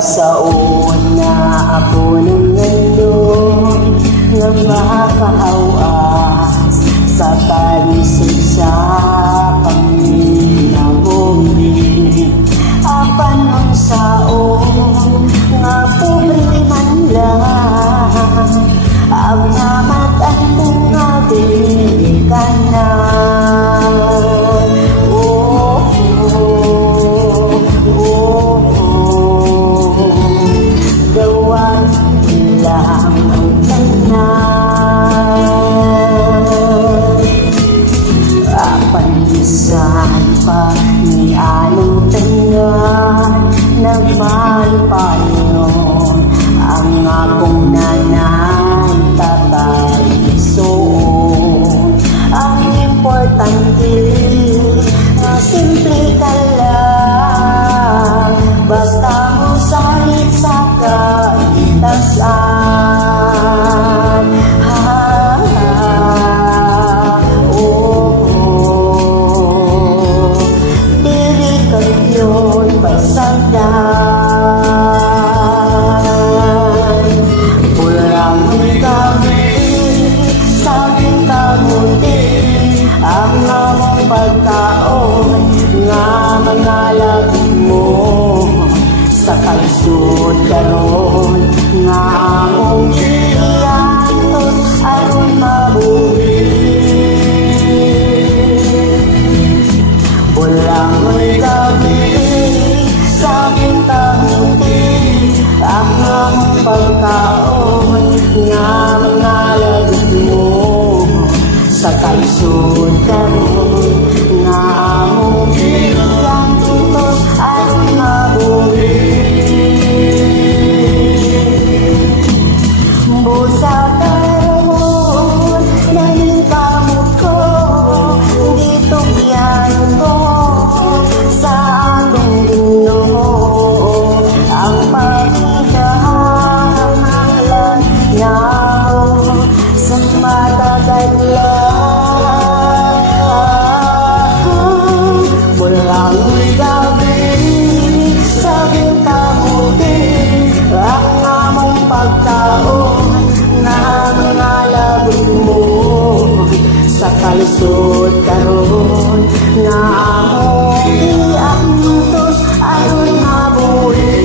sa una ako nung nandun, napakaawas sa talisod sa panginabuhi. Apan ang saon nga pobre man lang, ang namatang nga bili ka na. Saan pa ni anong tangan nagmalpayon ang akong nanay tatay soon. Ang importante na simple ka lang, basta mo salit sa kaligtasan. Pagkaon nga mga labi mo sa kalsod karon nga among iyantos aron mabuhi. Bulang mo'y gabi sa aking kamuti, ang among pagkaon nga mga labi mo sa kalsod karon nga among ilang tutos ang mabuhi. Busa karon nanging kamot ko dito biyan ko sa atong Ginoo, ang pagkahangalan niyaw sa matagal lang. Bulang gabi sa aking kamuti, ang among pagkaon na mga labi mo sa kalisod karon nga among iantos aron mabuhi.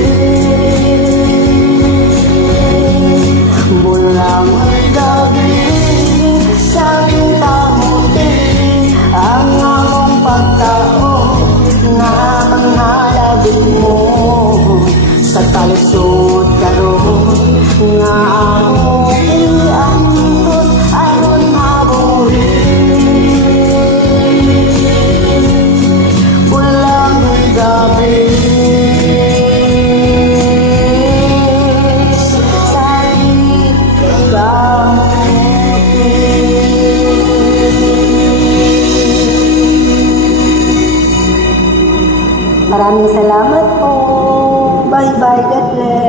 Bulang gabi sa aking kamuti, ang among pagkaon nga mga labi mo sa kalisod karon nga among iantos aron mabuhi. Bulang gabi sa kamuti. Maraming salamat po. Bye-bye. God bless.